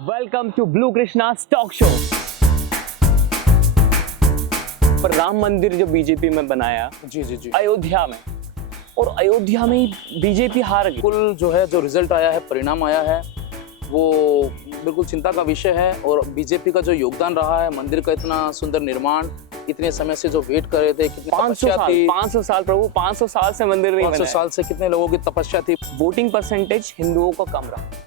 Welcome to blue Krishna talk show. पर राम मंदिर जो बीजेपी में बनाया जी अयोध्या में, और अयोध्या में ही बीजेपी हार गई। कुल जो है जो रिजल्ट आया है, परिणाम आया है, वो बिल्कुल चिंता का विषय है। और बीजेपी का जो योगदान रहा है, मंदिर का इतना सुंदर निर्माण, इतने समय से जो वेट कर रहे थे, कितनी 500 साल प्रभु, 500 साल से मंदिर नहीं बना 500 साल से कितने लोगों की तपस्या थी। वोटिंग परसेंटेज हिंदुओं का कम रहा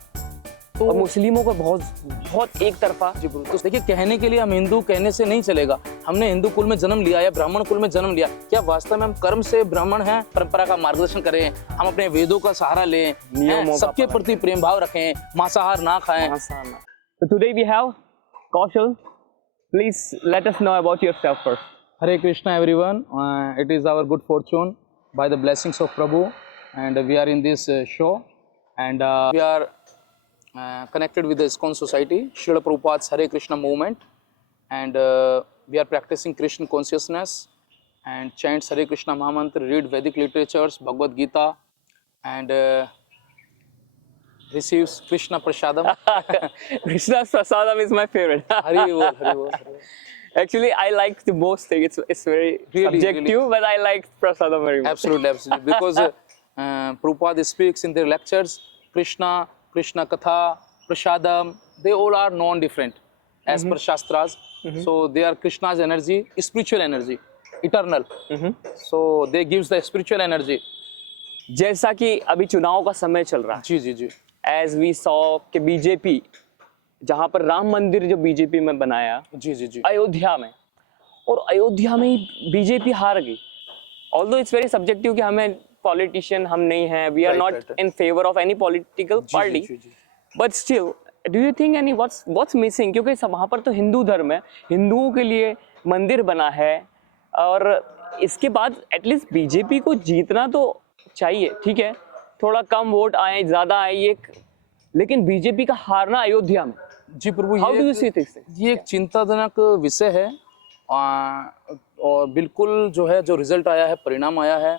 और मुस्लिमों का बहुत एक तरफा। जी बिल्कुल। तो देखिए, कहने के लिए हम हिंदू कहने से नहीं चलेगा। हमने हिंदू कुल में जन्म लिया या ब्राह्मण कुल में जन्म लिया, क्या वास्तव में हम कर्म से ब्राह्मण हैं? परंपरा का मार्गदर्शन करें, हम अपने वेदों का सहारा लें, सबके प्रति प्रेम भाव रखें, मांसाहार ना खाएं। So today we have Kaushal. Please let us know about yourself first. Hare Krishna everyone. It is our good fortune by the blessings of Prabhu, and we are in this show, and we are connected with the ISKCON Society, Srila Prabhupada's Hare Krishna movement, and we are practicing Krishna consciousness and chants Hare Krishna Mahamantra, read Vedic literatures, Bhagavad Gita, and receives Krishna Prasadam. Krishna's Prasadam is my favorite. Hari bol, Hari bol, Hari bol. Actually, I like the most thing. It's very subjective, but I like Prasadam very much. Absolutely. Because Prabhupada speaks in their lectures, Krishna Katha, Prasadam, they all are non-different as per Shastras. So they are Krishna's energy, spiritual energy, eternal. So they gives the spiritual energy. जैसा कि अभी चुनाव का समय चल रहा है, जी। As we saw कि बीजेपी, जहाँ पर राम मंदिर जो बीजेपी में बनाया, जी अयोध्या में, और अयोध्या में ही बीजेपी हार गई। Although it's very subjective कि हमें पॉलिटिशियन हम नहीं हैं, we are not in favor of any political party, but still, do you think any what's missing? क्योंकि वहाँ पर तो हिंदू धर्म है, हिंदुओं के लिए मंदिर बना है, और इसके बाद एटलीस्ट बीजेपी को जीतना तो चाहिए। ठीक है, थोड़ा कम वोट आए, ज़्यादा आए, लेकिन बीजेपी का हारना अयोध्या में। जी प्रभु, How do you see this? ये एक चिंताजनक विषय है, और बिल्कुल जो है जो रिजल्ट आया है, परिणाम आया है,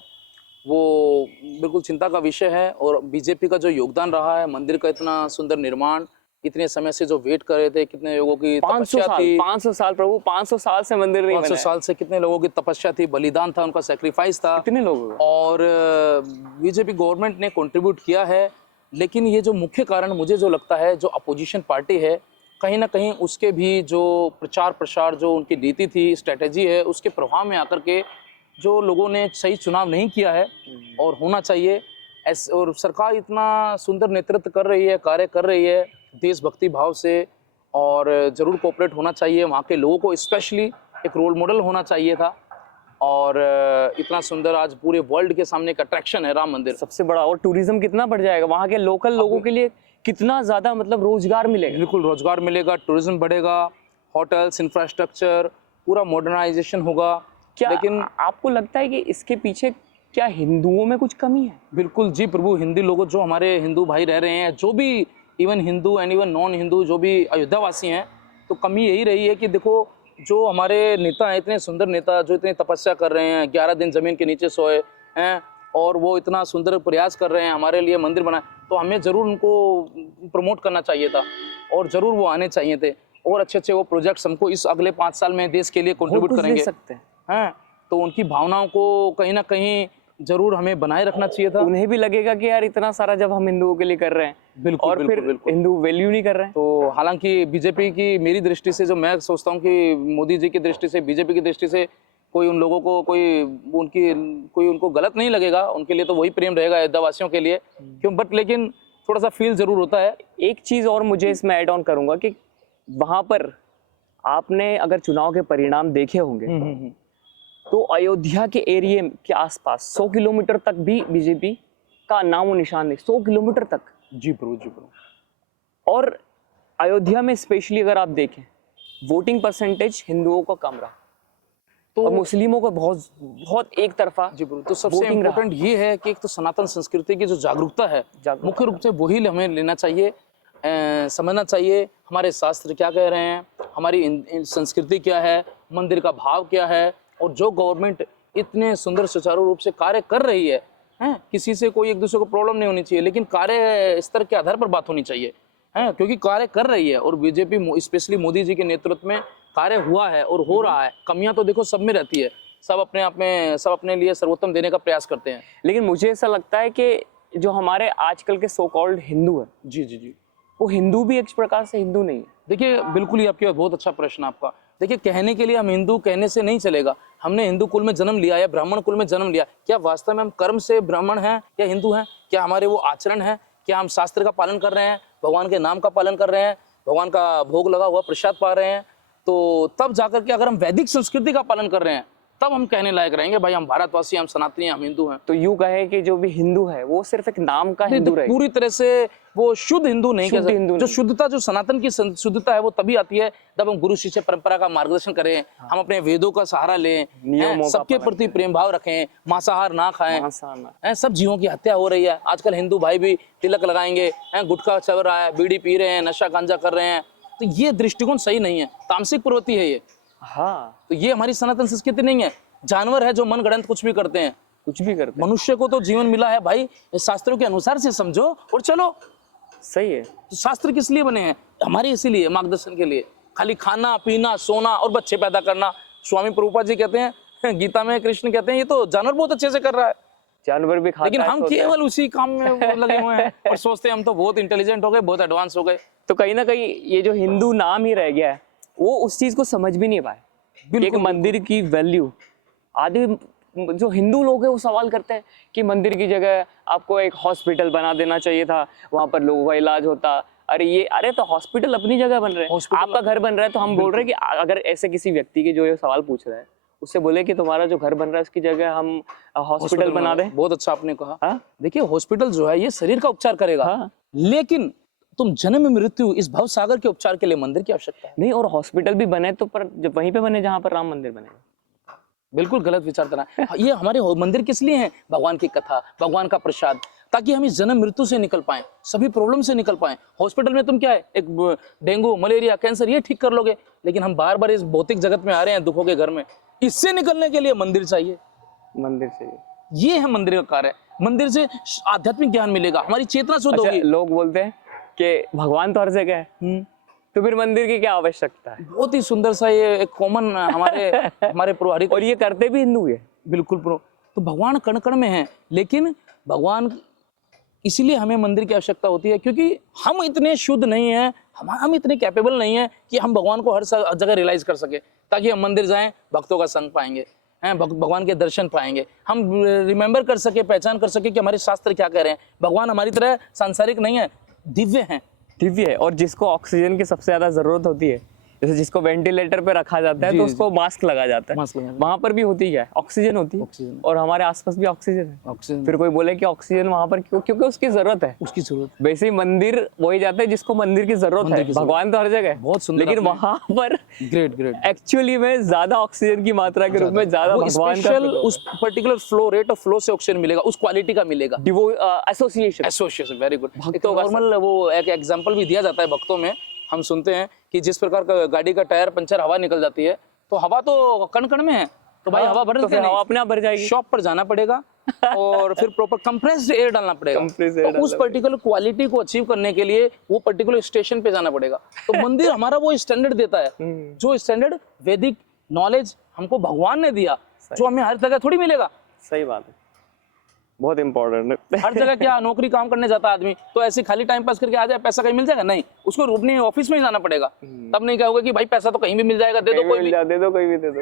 वो बिल्कुल चिंता का विषय है। और बीजेपी का जो योगदान रहा है, मंदिर का इतना सुंदर निर्माण, इतने समय से जो वेट कर रहे थे, कितने लोगों की तपस्या थी। 500 साल प्रभु, 500 साल से मंदिर नहीं बना। 500 साल से कितने लोगों की तपस्या थी, बलिदान था, उनका सेक्रीफाइस था, कितने लोगों का। और बीजेपी गवर्नमेंट ने कंट्रीब्यूट किया है। लेकिन ये जो मुख्य कारण मुझे जो लगता है, जो अपोजिशन पार्टी है, कहीं ना कहीं उसके भी जो प्रचार प्रसार, जो उनकी नीति थी, स्ट्रेटेजी है, उसके प्रभाव में आकर के जो लोगों ने सही चुनाव नहीं किया है, और होना चाहिए। और सरकार इतना सुंदर नेतृत्व कर रही है, कार्य कर रही है देशभक्ति भाव से, और ज़रूर कोऑपरेट होना चाहिए। वहाँ के लोगों को स्पेशली एक रोल मॉडल होना चाहिए था। और इतना सुंदर आज पूरे वर्ल्ड के सामने एक अट्रैक्शन है राम मंदिर, सबसे बड़ा। और टूरिज्म कितना बढ़ जाएगा, वहाँ के लोकल लोगों के लिए कितना ज़्यादा मतलब रोजगार मिलेगा। बिल्कुल रोजगार मिलेगा, टूरिज्म बढ़ेगा, होटल्स, इंफ्रास्ट्रक्चर, पूरा मॉडर्नाइजेशन होगा। क्या लेकिन आपको लगता है कि इसके पीछे क्या हिंदुओं में कुछ कमी है? बिल्कुल जी प्रभु, हिंदी लोगों, जो हमारे हिंदू भाई रह रहे हैं, जो भी even Hindu and even non Hindu, जो भी अयोध्यावासी हैं, तो कमी यही रही है कि देखो, जो हमारे नेता हैं, इतने सुंदर नेता, जो इतनी तपस्या कर रहे हैं, 11 दिन ज़मीन के नीचे सोए हैं, और वो इतना सुंदर प्रयास कर रहे हैं हमारे लिए मंदिर बनाए, तो हमें ज़रूर उनको प्रमोट करना चाहिए था, और ज़रूर वो आने चाहिए थे। और अच्छे वो प्रोजेक्ट्स हमको इस अगले 5 साल में देश के लिए कंट्रीब्यूट करेंगे सकते हैं, तो उनकी भावनाओं को कहीं ना कहीं जरूर हमें बनाए रखना चाहिए था। उन्हें भी लगेगा कि यार इतना सारा जब हम हिंदुओं के लिए कर रहे हैं, बिल्कुल, और बिल्कुल, फिर बिल्कुल। हिंदू वैल्यू नहीं कर रहे हैं। तो हालांकि बीजेपी की, मेरी दृष्टि से, जो मैं सोचता हूँ कि मोदी जी की दृष्टि से, बीजेपी की दृष्टि से, कोई उन लोगों को कोई उनको गलत नहीं लगेगा, उनके लिए तो वही प्रेम रहेगा अयोध्यावासियों के लिए, क्यों। बट लेकिन थोड़ा सा फील जरूर होता है। एक चीज़ और मुझे इसमें ऐड ऑन करूंगा कि वहाँ पर आपने अगर चुनाव के परिणाम देखे होंगे, तो अयोध्या के एरिया के आसपास 100 किलोमीटर तक भी बीजेपी का नामो निशान नहीं, 100 किलोमीटर तक। जी प्रभु। और अयोध्या में स्पेशली अगर आप देखें, वोटिंग परसेंटेज हिंदुओं का कम रहा, तो और मुस्लिमों का बहुत एक तरफा। जी प्रभु। तो सबसे इम्पोर्टेंट ये है कि एक तो सनातन संस्कृति की जो जागरूकता है, मुख्य रूप से वही हमें लेना चाहिए, समझना चाहिए हमारे शास्त्र क्या कह रहे हैं, हमारी संस्कृति क्या है, मंदिर का भाव क्या है। और जो गवर्नमेंट इतने सुंदर सुचारू रूप से कार्य कर रही है, किसी से कोई एक दूसरे को प्रॉब्लम नहीं होनी चाहिए, लेकिन कार्य स्तर के आधार पर बात होनी चाहिए। हैं, क्योंकि कार्य कर रही है और बीजेपी स्पेशली मोदी जी के नेतृत्व में कार्य हुआ है और हो रहा है। कमियां तो देखो सब में रहती है, सब अपने आप में सब अपने लिए सर्वोत्तम देने का प्रयास करते हैं। लेकिन मुझे ऐसा लगता है कि जो हमारे आजकल के सो कॉल्ड हिंदू है, जी जी जी, वो हिंदू भी एक प्रकार से हिंदू नहीं है। देखिए बिल्कुल ही आपके बहुत अच्छा प्रश्न आपका। देखिए कहने के लिए हम हिंदू कहने से नहीं चलेगा। हमने हिंदू कुल में जन्म लिया या ब्राह्मण कुल में जन्म लिया, क्या वास्तव में हम कर्म से ब्राह्मण हैं या हिंदू हैं? क्या हमारे वो आचरण है? क्या हम शास्त्र का पालन कर रहे हैं, भगवान के नाम का पालन कर रहे हैं, भगवान का भोग लगा हुआ प्रसाद पा रहे हैं? तो तब जाकर के अगर हम वैदिक संस्कृति का पालन कर रहे हैं तब हम कहने लायक रहेंगे भाई हम भारतवासी, हम सनातनी, हम हिंदू हैं। तो यूं कहे कि जो भी हिंदू है वो सिर्फ एक नाम का हिंदू रहेगा, पूरी तरह से वो शुद्ध हिंदू नहीं कह शुद्ध सकते। हिंदू जो नहीं। शुद्धता, जो सनातन की शुद्धता है वो तभी आती है जब हम गुरु शिष्य परंपरा का मार्गदर्शन करें, हम अपने वेदों का सहारा लें, नियमों का सबके पालन प्रति प्रेम भाव रखें, मांसाहार ना खाएं। मांसाहार। सब जीवों की हत्या हो रही है आजकल। हिंदू भाई भी तिलक लगाएंगे, गुटखा चल रहा है, बीड़ी पी रहे हैं, नशा गांजा कर रहे हैं। तो ये दृष्टिकोण सही नहीं है, तामसिक प्रवृत्ति है ये। हाँ, तो ये हमारी सनातन संस्कृति नहीं है। जानवर है जो मन गढ़ंत कुछ भी करते हैं, कुछ भी करते हैं। मनुष्य को तो जीवन मिला है भाई, शास्त्रों के अनुसार से समझो और चलो। सही है। तो शास्त्र किस लिए बने हैं? हमारे इसीलिए मार्गदर्शन के लिए। खाली खाना पीना सोना और बच्चे पैदा करना। स्वामी प्रभुपाद जी कहते हैं, गीता में कृष्ण कहते हैं ये तो जानवर बहुत अच्छे से कर रहा है, जानवर भी खाता लेकिन है, हम सोता है। केवल उसी काम में लगे हुए हैं और सोचते हैं हम तो बहुत इंटेलिजेंट हो गए, बहुत एडवांस हो गए। तो कहीं ना कहीं ये जो हिंदू नाम ही रह गया है, वो उस चीज को समझ भी नहीं पाए। एक मंदिर की वैल्यू, आदि जो हिंदू लोग हैं वो सवाल करते हैं कि मंदिर की जगह आपको एक हॉस्पिटल बना देना चाहिए था, वहां पर लोगों का इलाज होता। अरे तो हॉस्पिटल अपनी जगह बन रहे हैं, आपका घर बन रहा है, तो हम बोल रहे हैं कि अगर ऐसे किसी व्यक्ति के जो ये सवाल पूछ रहा है उससे बोले कि तुम्हारा जो घर बन रहा है उसकी जगह हम हॉस्पिटल बना दें। बहुत अच्छा आपने कहा। हाँ? देखिए हॉस्पिटल जो है ये शरीर का उपचार करेगा, हाँ। लेकिन तुम जन्म मृत्यु इस भव सागर के उपचार के लिए मंदिर की आवश्यकता है नहीं, और हॉस्पिटल भी बने तो पर जब वहीं पे बने जहां पर राम मंदिर बनेगा। बिल्कुल गलत विचारधारा है। ये हमारे मंदिर किस लिए हैं? भगवान की कथा, भगवान का प्रसाद, ताकि हम इस जन्म मृत्यु से निकल पाएं, सभी प्रॉब्लम से निकल पाएं। हॉस्पिटल में तुम क्या है, एक डेंगू मलेरिया कैंसर ये ठीक कर लोगे, लेकिन हम बार बार इस भौतिक जगत में आ रहे हैं दुखों के घर में। इससे निकलने के लिए मंदिर चाहिए, मंदिर चाहिए। ये है मंदिर का कार्य। मंदिर से आध्यात्मिक ज्ञान मिलेगा, हमारी चेतना शुद्ध होगी। लोग बोलते हैं कि भगवान तो हर जगह है, तो फिर मंदिर की क्या आवश्यकता है? बहुत ही सुंदर सा ये एक कॉमन हमारे पुरोहित, और ये करते भी हिंदू है। बिल्कुल प्रो। तो भगवान कण कण में है, लेकिन भगवान इसीलिए हमें मंदिर की आवश्यकता होती है क्योंकि हम इतने शुद्ध नहीं हैं, हम इतने कैपेबल नहीं हैं कि हम भगवान को हर जगह रियलाइज कर सके। ताकि हम मंदिर जाएं, भक्तों का संग पाएंगे, भगवान के दर्शन पाएंगे, हम रिमेंबर कर सके, पहचान कर सके कि हमारे शास्त्र क्या कह रहे हैं। भगवान हमारी तरह सांसारिक नहीं है, दिव्य हैं। दिव्य है, और जिसको ऑक्सीजन की सबसे ज्यादा जरूरत होती है, जैसे जिसको वेंटिलेटर पे रखा जाता है तो उसको मास्क लगा जाता है, वहां पर भी होती है ऑक्सीजन होती है, और हमारे आसपास भी ऑक्सीजन है। ऑक्सीजन फिर कोई बोले कि ऑक्सीजन वहां पर क्यों? क्योंकि उसकी जरूरत है, उसकी जरूरत। वैसे ही मंदिर वही जाता है जिसको मंदिर की जरूरत है। भगवान तो हर जगह है, बहुत सुंदर, लेकिन वहां पर ग्रेट ग्रेट एक्चुअली में ज्यादा ऑक्सीजन की मात्रा के रूप में ज्यादा भगवान का उस particular flow, rate of flow से ऑक्सीजन मिलेगा, उस क्वालिटी का मिलेगा। Association, very good. तो नॉर्मल वो एक एग्जांपल भी दिया जाता है भक्तों में, हम सुनते हैं कि जिस प्रकार का गाड़ी का टायर पंचर, हवा निकल जाती है, तो हवा तो कण कण में है, तो भाई हवा भर, तो फिर हवा अपने आप भर जाएगी। शॉप पर जाना पड़ेगा और फिर प्रॉपर कंप्रेस्ड एयर डालना पड़ेगा। तो उस पर्टिकुलर क्वालिटी को अचीव करने के लिए वो पर्टिकुलर स्टेशन पे जाना पड़ेगा। तो मंदिर हमारा वो स्टैंडर्ड देता है, जो स्टैंडर्ड वैदिक नॉलेज हमको भगवान ने दिया, जो हमें हर जगह थोड़ी मिलेगा। सही बात है, बहुत इंपॉर्टेंट है। हर जगह क्या नौकरी काम करने जाता है आदमी, तो ऐसे खाली टाइम पास करके आ जाए, पैसा कहीं मिल जाएगा? नहीं, उसको अपने ऑफिस में ही जाना पड़ेगा। तब नहीं कहोगे कि भाई पैसा तो कहीं भी मिल जाएगा, दे दो कोई भी, दे दो कोई भी दे दो।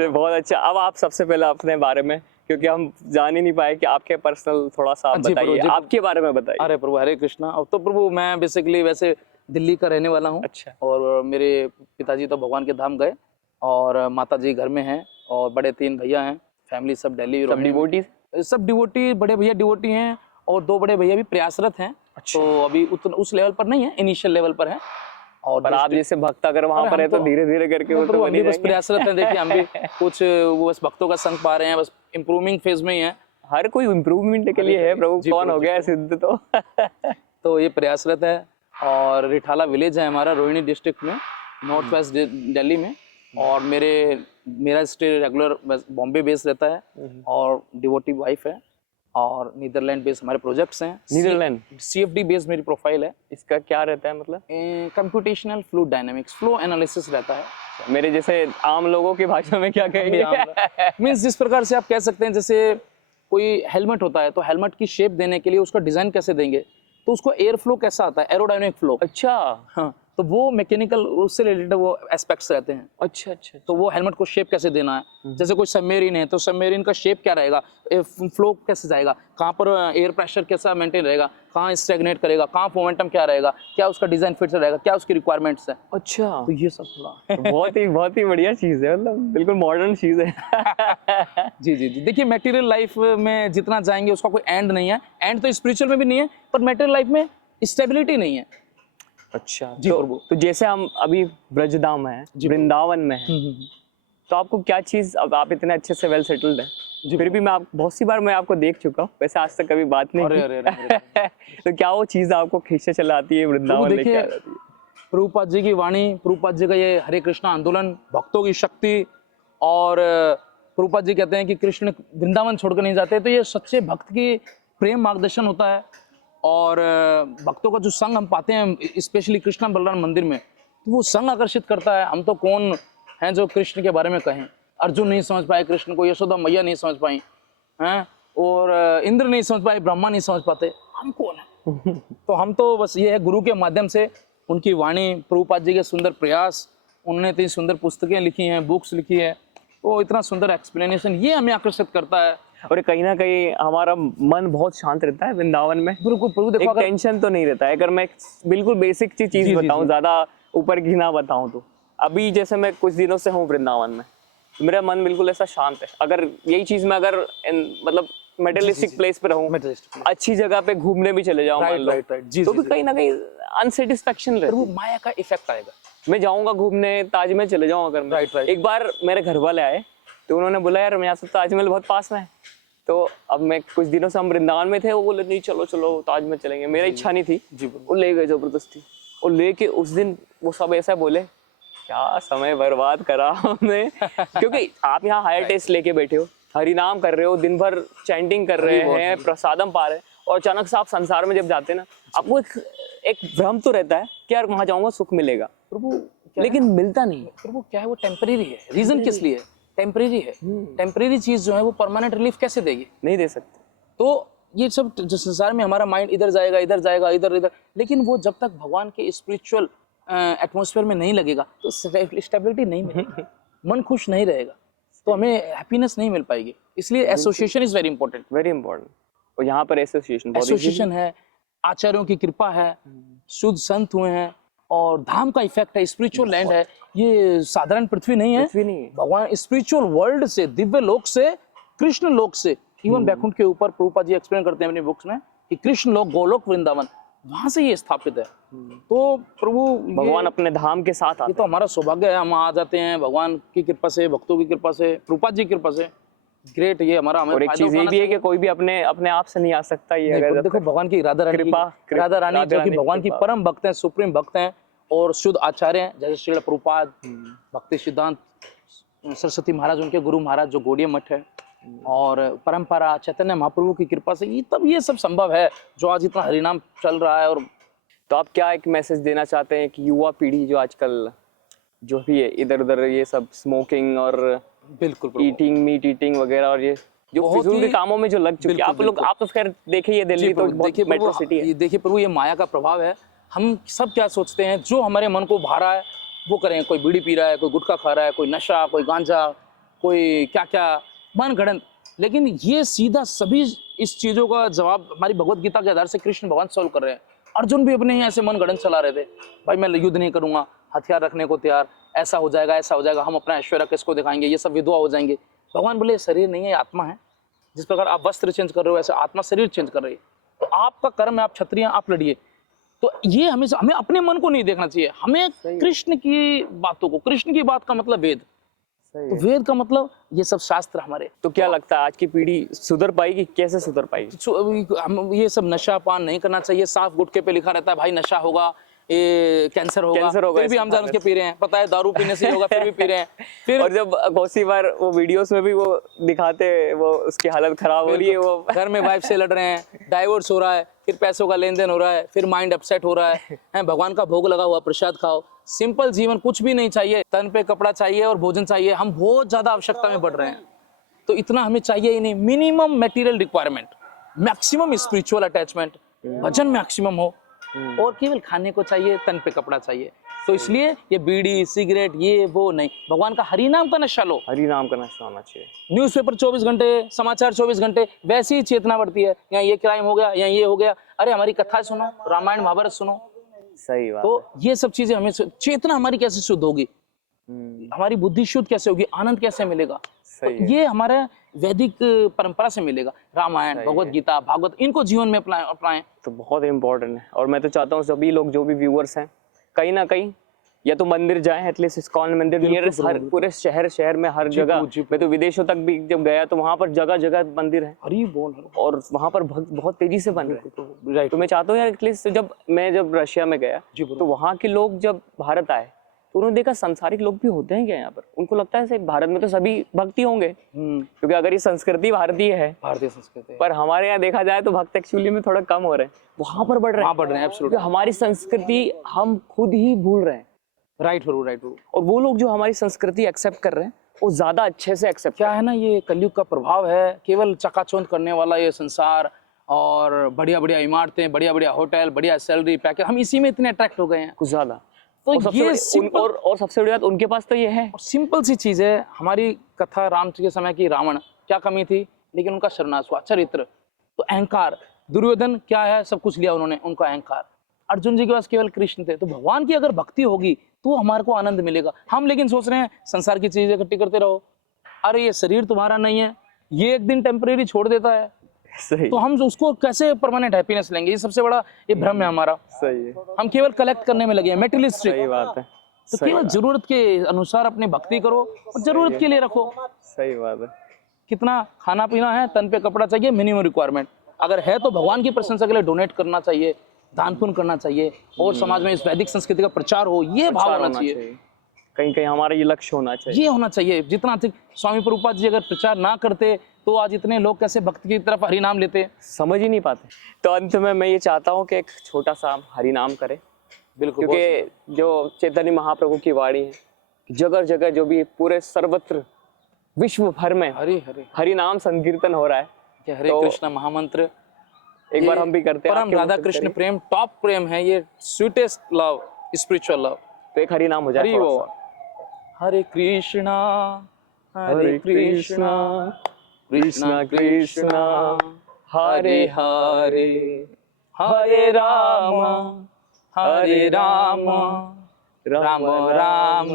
ये बहुत अच्छा। अब आप सबसे पहले अपने बारे में, क्योंकि हम जान ही नहीं पाए कि आपके पर्सनल थोड़ा सा बताइए, आपके बारे में बताइए। अरे प्रभु, हरे कृष्णा। अब तो प्रभु मैं बेसिकली वैसे दिल्ली का रहने वाला हूँ। अच्छा। और मेरे पिताजी तो भगवान के धाम गए और माता जी घर में हैं, और बड़े 3 भैया हैं, फैमिली सब दिल्ली। सब डिवोटी? सब डिवोटी, बड़े भैया डिवोटी हैं और 2 बड़े भैया भी प्रयासरत हैं। अच्छा। तो अभी उस लेवल पर नहीं है, इनिशियल लेवल पर है। और पर आप जैसे भक्त अगर वहां पर है तो धीरे धीरे करके वो तो बस प्रयासरत हैं। देखिए हम भी कुछ वो बस भक्तों का संग पा रहे हैं, बस इम्प्रूविंग फेज में ही है। हर कोई इम्प्रूवमेंट के लिए है प्रभु, कौन हो गया सिद्ध तो। तो ये प्रयासरत है। और रिठाला विलेज है हमारा, रोहिणी डिस्ट्रिक्ट में, नॉर्थ वेस्ट दिल्ली में। और मेरा स्टे रेगुलर बॉम्बे बेस रहता है और डिवोटी वाइफ है। और नीदरलैंड बेस्ड हमारे प्रोजेक्ट्स हैं। नीदरलैंड CFD बेस्ड मेरी प्रोफाइल है। इसका क्या रहता है मतलब? Computational fluid dynamics, flow analysis रहता है। मेरे जैसे आम लोगों की भाषा में क्या कहेंगे? मीन्स जिस प्रकार से आप कह सकते हैं, जैसे कोई हेलमेट होता है तो हेलमेट की शेप देने के लिए उसका डिजाइन कैसे देंगे, तो उसको एयर फ्लो कैसा आता है, एरोडायनेमिक फ्लो। अच्छा हाँ, तो वो मैकेनिकल उससे रिलेटेड वो एस्पेक्ट्स रहते हैं। अच्छा अच्छा तो वो हेलमेट को शेप कैसे देना है, जैसे कोई सबमेरीन है तो सबमेरीन का शेप क्या रहेगा, फ्लो कैसे जाएगा, कहाँ पर एयर प्रेशर कैसा मेंटेन रहेगा, कहाँ स्टैग्नेट करेगा, कहाँ मोमेंटम क्या रहेगा, क्या उसका डिजाइन फिट से रहेगा, क्या उसकी रिक्वायरमेंट्स है। अच्छा तो ये सब थोड़ा बहुत ही बढ़िया चीज है, मतलब बिल्कुल मॉडर्न चीज है। जी जी जी। देखिए मटेरियल लाइफ में जितना जाएंगे उसका कोई एंड नहीं है, एंड तो स्पिरिचुअल में भी नहीं है, पर मटेरियल लाइफ में स्टेबिलिटी नहीं है। अच्छा जी प्रभु। तो जैसे हम अभी ब्रजधाम है, वृंदावन में है, तो आपको क्या चीज, अब आप इतने अच्छे से वेल सेटल्ड हैं, फिर भी मैं आप बहुत सी बार मैं आपको देख चुका हूँ, वैसे आज तक कभी बात नहीं अरे की। अरे अरे तो क्या वो चीज आपको खींचे चलाती है वृंदावन लेके आ देखिए जाती है? प्रभुपाद जी की वाणी, प्रभुपाद जी का ये हरे कृष्णा आंदोलन, भक्तों की शक्ति, और प्रभुपाद जी कहते हैं कि कृष्ण वृंदावन छोड़कर नहीं जाते, तो ये सच्चे भक्त की प्रेम मार्गदर्शन होता है। और भक्तों का जो संग हम पाते हैं स्पेशली कृष्णा बलराम मंदिर में, तो वो संग आकर्षित करता है। हम तो कौन हैं जो कृष्ण के बारे में कहें, अर्जुन नहीं समझ पाए कृष्ण को, यशोदा मैया नहीं समझ पाई हैं, और इंद्र नहीं समझ पाए, ब्रह्मा नहीं समझ पाते, हम कौन है? तो हम तो बस ये है गुरु के माध्यम से उनकी वाणी, प्रभुपाद जी के सुंदर प्रयास, उन्होंने इतनी सुंदर पुस्तकें लिखी हैं, बुक्स लिखी है, तो इतना सुंदर एक्सप्लेनेशन, ये हमें आकर्षित करता है। और कहीं ना कहीं हमारा मन बहुत शांत रहता है वृंदावन में, बिल्कुल प्रभु। देखो एक अगर टेंशन तो नहीं रहता है। अगर मैं बिल्कुल बेसिक चीज जी, बताऊं, जी। ज्यादा ऊपर की ना बताऊं, तो अभी जैसे मैं कुछ दिनों से हूँ वृंदावन में, तो मेरा मन बिल्कुल ऐसा शांत है। अगर यही चीज मैं अगर मतलब मेटेरियलिस्टिक प्लेस पे रहूं, Materialistic अच्छी जगह पे घूमने भी चले जाऊं, मान लो, राइट जी, तो जी, भी कहीं ना कहीं अनसेटिस्फेक्शन फिर रहती वो है। माया का इफेक्ट आएगा। मैं जाऊंगा घूमने, ताजमहल चले जाऊं अगर मैं, Right. एक बार मेरे घर वाले आए तो उन्होंने बोला यार यहाँ से ताजमहल बहुत पास में है, तो अब मैं कुछ दिनों से हम वृंदावन में थे, वो बोले नहीं चलो चलो ताजमहल चलेंगे। मेरा इच्छा नहीं थी, वो ले गए जबरदस्ती। और लेके उस दिन वो सब ऐसा बोले, क्या समय बर्बाद करा हमने। क्योंकि आप यहाँ हायर टेस्ट लेके बैठे हो, हरि नाम कर रहे हो, दिन भर चैंटिंग कर रहे हैं, प्रसादम पा रहे हैं, और अचानक से आप संसार में जब जाते हैं ना, आपको एक भ्रम तो रहता है कि यार वहां जाऊंगा सुख मिलेगा, प्रभु लेकिन मिलता नहीं है। प्रभु क्या है, वो टेम्परेरी है। रीजन किस लिए? टेम्परेरी है। टेम्परेरी चीज जो है वो परमानेंट रिलीफ कैसे देगी? नहीं दे सकते। तो ये सब जो संसार में हमारा माइंड इधर जाएगा, इधर जाएगा, इधर इधर, लेकिन वो जब तक भगवान के स्पिरिचुअल एटमॉस्फेयर में नहीं लगेगा तो स्टेबिलिटी नहीं मिलेगी, मन खुश नहीं रहेगा, तो हमें हैप्पीनेस नहीं मिल पाएगी। इसलिए association is very important. Very important. और यहाँ पर एसोसिएशन एसोसिएशन है, आचार्यों की कृपा है, शुद्ध संत हुए हैं, और धाम का इफेक्ट है, स्पिरिचुअल लैंड है। ये साधारण पृथ्वी नहीं है, पृथ्वी नहीं है। भगवान स्पिरिचुअल वर्ल्ड से, दिव्य लोक से, कृष्ण लोक से, इवन बैकुंठ के ऊपर प्रभुपाद जी एक्सप्लेन करते हैं अपनी बुक्स में कि कृष्ण लोक, गोलोक, वृंदावन, वहां से ये स्थापित है। तो प्रभु भगवान अपने धाम के साथ ये आते तो हमारा सौभाग्य है, हम आ जाते हैं भगवान की कृपा से, भक्तों की कृपा से, प्रभुपाद जी की कृपा से। ग्रेट, ये हमारा हमें और एक फायदा चीज ये उठाना भी है कि कोई भी अपने आप से नहीं आ सकता। ये चाहिए। अगर देखो भगवान की राधा रानी, राधा रानी जो कि भगवान की परम भक्त हैं, सुप्रीम भक्त हैं, और शुद्ध आचार्य हैं, जैसे श्रील प्रभुपाद, भक्ति सिद्धांत सरस्वती महाराज, उनके गुरु महाराज जो गौड़ीय मठ है, और परंपरा चैतन्य महाप्रभु की कृपा से ये तब ये सब संभव है जो आज इतना हरिनाम चल रहा है। और तो आप क्या एक मैसेज देना चाहते हैं कि युवा पीढ़ी जो आजकल जो भी है इधर उधर ये सब स्मोकिंग और बिल्कुल ईटिंग, मीट ईटिंग वगैरह, और ये जो बहुत फिजूल के ही- कामों में जो लग चुके हैं आप लोग, आप तो खैर देखिए ये दिल्ली तो बहुत मेट्रो सिटी है। देखिए प्रभु, ये माया का प्रभाव है। हम सब क्या सोचते हैं, जो हमारे मन को भा रहा है वो करें। कोई बीड़ी पी रहा है, कोई गुटखा खा रहा है, कोई नशा, कोई गांजा, कोई क्या क्या मन गढ़ंत। लेकिन ये सीधा सभी इस चीज़ों का जवाब हमारी भगवत गीता के आधार से कृष्ण भगवान सॉल्व कर रहे हैं। अर्जुन भी अपने ही ऐसे मन गढ़ंत चला रहे थे, भाई मैं युद्ध नहीं करूंगा, हथियार रखने को तैयार, ऐसा हो जाएगा, ऐसा हो जाएगा, हम अपना ऐश्वर्य किसको दिखाएंगे, ये सब विधवा हो जाएंगे। भगवान बोले शरीर नहीं है, आत्मा है। जिस प्रकार आप वस्त्र चेंज कर रहे हो ऐसे आत्मा शरीर चेंज कर रही है। तो आपका कर्म है, आप क्षत्रिय, आप लड़िए। तो ये हमें अपने मन को नहीं देखना चाहिए, हमें कृष्ण की बातों को, कृष्ण की बात का मतलब वेद, तो वेद का मतलब ये सब शास्त्र हमारे। तो क्या लगता है आज की पीढ़ी सुधर पाएगी? कैसे सुधर पाएगी? हम ये सब नशा पान नहीं करना चाहिए। साफ गुटके पे लिखा रहता है भाई नशा होगा, ये कैंसर होगा फिर भी हम जानबूझ के पी रहे हैं, पता है दारू पीने से ही होगा फिर भी पी रहे हैं। फिर और जब बहुत सी बार वो वीडियोस में भी वो दिखाते हैं, वो उसकी हालत खराब हो रही है, वो घर में वाइफ से लड़ रहे हैं, डाइवोर्स हो रहा है, फिर पैसों का लेन देन हो रहा है, फिर माइंड अपसेट हो रहा है, भगवान का भोग लगा हुआ प्रसाद खाओ, सिंपल जीवन, कुछ भी नहीं चाहिए, तन पे कपड़ा चाहिए और भोजन चाहिए। हम बहुत ज्यादा आवश्यकता में बढ़ रहे हैं, तो इतना हमें चाहिए ही नहीं। Minimum material requirement, maximum spiritual attachment, भजन मैक्सिमम हो, और केवल खाने को चाहिए, तन पे कपड़ा चाहिए। तो इसलिए ये बीड़ी सिगरेट ये वो नहीं, भगवान का हरि नाम का नशा लो। हरि नाम का नशा होना चाहिए। न्यूज़पेपर 24 घंटे, समाचार 24 घंटे, वैसी ही चेतना बढ़ती है, यहाँ ये क्राइम हो गया, यहाँ ये हो गया, अरे हमारी कथा सुनो, रामायण महाभारत सुनो। सही बात। तो ये सब चीजें हमें, चेतना हमारी कैसे शुद्ध होगी, हमारी बुद्धि शुद्ध कैसे होगी, आनंद कैसे मिलेगा, तो ये हमारे वैदिक परंपरा से मिलेगा। रामायण, भगवत गीता, भागवत, इनको जीवन में अपनाएं तो बहुत इम्पोर्टेंट है। और मैं तो चाहता हूँ सभी लोग जो भी व्यूअर्स हैं कहीं ना कहीं या तो मंदिर जाएं, एटलीस्ट इस्कॉन मंदिर नियरेस्ट, हर पूरे शहर में हर जगह। मैं तो विदेशों तक भी जब गया तो वहाँ पर जगह जगह मंदिर है, और वहाँ पर भक्त बहुत तेजी से बन रहे हैं। तो मैं चाहता हूँ यार एटलीस्ट जब रशिया में गया तो वहाँ के लोग जब भारत आए तो उन्होंने देखा संसारिक लोग भी होते हैं क्या यहाँ पर। उनको लगता है भारत में तो सभी भक्ति होंगे, क्योंकि अगर ये संस्कृति भारतीय है, भारतीय संस्कृति, पर हमारे यहाँ देखा जाए तो भक्त एक्चुअली में थोड़ा कम हो रहे हैं, वहां पर बढ़ रहे हैं एब्सोल्युटली। हमारी संस्कृति हम खुद ही भूल रहे हैं। राइट। और वो लोग जो हमारी संस्कृति एक्सेप्ट कर रहे हैं वो ज्यादा अच्छे से एक्सेप्ट। क्या है ना, ये कलयुग का प्रभाव है, केवल चकाचौंध करने वाला ये संसार, और बढ़िया बढ़िया इमारतें, बढ़िया बढ़िया होटल, बढ़िया सैलरी पैकेज, हम इसी में इतने अट्रैक्ट हो गए हैं कुछ ज्यादा। तो ये और सबसे बड़ी बात उनके पास तो ये है, सिंपल सी चीज है। हमारी कथा राम के समय की, रावण क्या कमी थी, लेकिन उनका शरणागत हुआ, चरित्र। तो अहंकार, दुर्योधन क्या है, सब कुछ लिया उन्होंने, उनका अहंकार। अर्जुन जी के पास केवल कृष्ण थे। तो भगवान की अगर भक्ति होगी तो हमारे को आनंद मिलेगा। हम लेकिन सोच रहे हैं संसार की चीजें इकट्ठी करते रहो, अरे ये शरीर तुम्हारा नहीं है, ये एक दिन टेम्परेरी छोड़ देता है, सही। तो हम उसको कैसे परमानेंट हैप्पीनेस लेंगे, ये सबसे बड़ा ये भ्रम है हमारा। सही है। हम केवल कलेक्ट करने में लगे हैं, मेटेरियलिस्टिक। सही बात है। तो केवल जरूरत के अनुसार अपनी भक्ति करो और जरूरत के लिए रखो। सही बात है। कितना खाना पीना है, तन पे कपड़ा चाहिए, मिनिमम रिक्वायरमेंट। अगर है तो भगवान की प्रशंसा के लिए डोनेट करना चाहिए, दान पुण्य करना चाहिए, और समाज में इस वैदिक संस्कृति का प्रचार हो, ये भाव होना चाहिए। कहीं कहीं हमारा ये लक्ष्य होना चाहिए, ये होना चाहिए। जितना अधिक स्वामी प्रभुपाद जी अगर प्रचार ना करते तो आज इतने लोग कैसे भक्ति की तरफ हरिनाम लेते, समझ ही नहीं पाते। तो अंत में मैं ये चाहता हूँ कि एक छोटा सा हरिनाम करें, बिल्कुल, क्योंकि जो चैतन्य महाप्रभु की वाणी है, जगह जगह जो भी पूरे सर्वत्र विश्व भर में हरि नाम संकीर्तन हो रहा है, हरे कृष्ण महामंत्र एक बार हम भी करते हैं। परम राधा कृष्ण प्रेम टॉप प्रेम है, ये स्वीटेस्ट लव, स्पिरिचुअल लव। तो एक हरि नाम हो जाए। हरे कृष्णा कृष्णा कृष्णा हरे हरे, हरे राम राम राम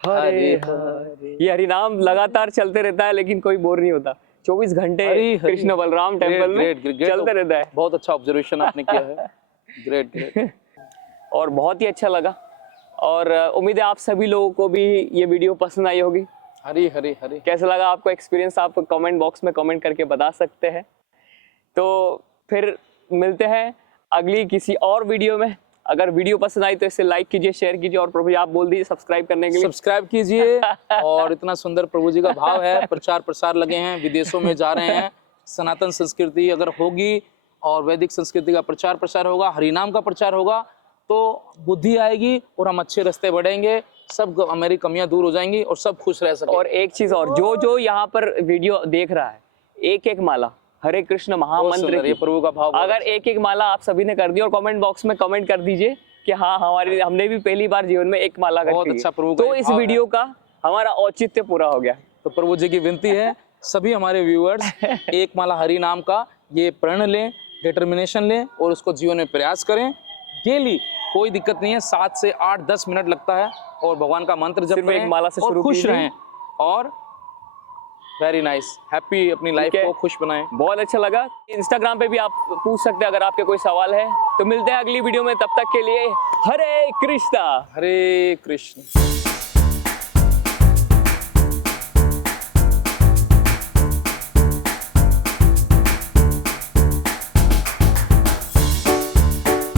हरे हरे। ये हरि नाम लगातार चलते रहता है, लेकिन कोई बोर नहीं होता। 24 घंटे कृष्ण बलराम टेम्पल में चलते रहता है। बहुत अच्छा ऑब्जर्वेशन आपने किया है। ग्रेट। और बहुत ही अच्छा लगा, और उम्मीद है आप सभी लोगों को भी ये वीडियो पसंद आई होगी। हरी हरी। कैसा लगा आपको एक्सपीरियंस, आप कमेंट बॉक्स में कमेंट करके बता सकते हैं। तो फिर मिलते हैं अगली किसी और वीडियो में। अगर वीडियो पसंद आई तो इसे लाइक कीजिए, शेयर कीजिए, और प्रभु जी आप बोल दीजिए सब्सक्राइब करने के लिए। सब्सक्राइब कीजिए। और इतना सुंदर प्रभु जी का भाव है, प्रचार प्रसार लगे हैं, विदेशों में जा रहे हैं। सनातन संस्कृति अगर होगी और वैदिक संस्कृति का प्रचार प्रसार होगा, हरिनाम का प्रचार होगा, तो बुद्धि आएगी और हम अच्छे रास्ते बढ़ेंगे, सब हमारी कमियां दूर हो जाएंगी और सब खुश रह सकेंगे। और एक चीज और, जो यहाँ पर वीडियो देख रहा है, एक माला हरे कृष्ण महामंत्र की, प्रभु का भाव, अगर एक माला आप सभी ने कर दी, और कमेंट बॉक्स में कमेंट कर दीजिए कि हाँ हमने भी पहली बार जीवन में एक माला कर दी, अच्छा प्रभु, तो इस वीडियो का हमारा औचित्य पूरा हो गया। तो प्रभु जी की विनती है सभी हमारे व्यूअर्स, एक माला हरि नाम का ये प्रण लें, डिटर्मिनेशन लें और उसको जीवन में प्रयास करें डेली। कोई दिक्कत नहीं है, 7 से 8-10 मिनट लगता है, और भगवान का मंत्र जप सिर्फ एक माला से शुरू खुश रहें और वेरी नाइस हैप्पी अपनी लाइफ को खुश बनाएं। बहुत अच्छा लगा। इंस्टाग्राम पे भी आप पूछ सकते हैं अगर आपके कोई सवाल है। तो मिलते हैं अगली वीडियो में, तब तक के लिए हरे कृष्णा। हरे कृष्ण।